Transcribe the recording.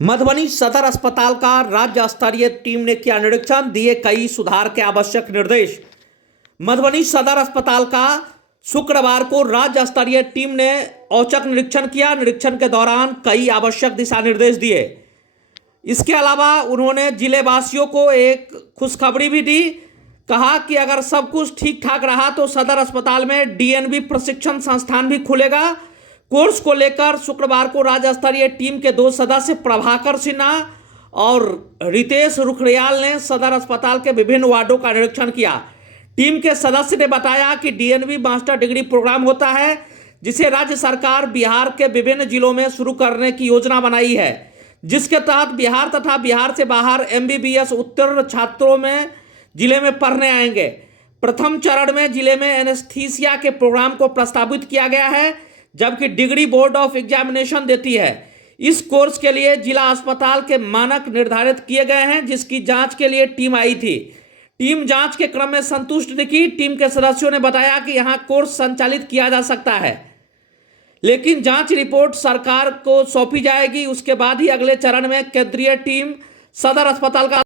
मधुबनी सदर अस्पताल का राज्य स्तरीय टीम ने किया निरीक्षण, दिए कई सुधार के आवश्यक निर्देश। मधुबनी सदर अस्पताल का शुक्रवार को राज्य स्तरीय टीम ने औचक निरीक्षण किया। निरीक्षण के दौरान कई आवश्यक दिशा निर्देश दिए। इसके अलावा उन्होंने जिले वासियों को एक खुशखबरी भी दी। कहा कि अगर सब कुछ ठीक ठाक रहा तो सदर अस्पताल में डीएनबी प्रशिक्षण संस्थान भी खुलेगा। कोर्स को लेकर शुक्रवार को राज्य स्तरीय टीम के 2 सदस्य प्रभाकर सिन्हा और रितेश रुखड़ियाल ने सदर अस्पताल के विभिन्न वार्डों का निरीक्षण किया। टीम के सदस्य ने बताया कि डीएनबी मास्टर डिग्री प्रोग्राम होता है, जिसे राज्य सरकार बिहार के विभिन्न जिलों में शुरू करने की योजना बनाई है, जिसके तहत बिहार तथा बिहार से बाहर एमबीबीएस उत्तीर्ण छात्रों में जिले में पढ़ने आएंगे। प्रथम चरण में जिले में एनेस्थीसिया के प्रोग्राम को प्रस्तावित किया गया है, जबकि डिग्री बोर्ड ऑफ एग्जामिनेशन देती है। इस कोर्स के लिए जिला अस्पताल के मानक निर्धारित किए गए हैं, जिसकी जांच के लिए टीम आई थी। टीम जांच के क्रम में संतुष्ट दिखी। टीम के सदस्यों ने बताया कि यहां कोर्स संचालित किया जा सकता है, लेकिन जांच रिपोर्ट सरकार को सौंपी जाएगी। उसके बाद ही अगले चरण में केंद्रीय टीम सदर अस्पताल का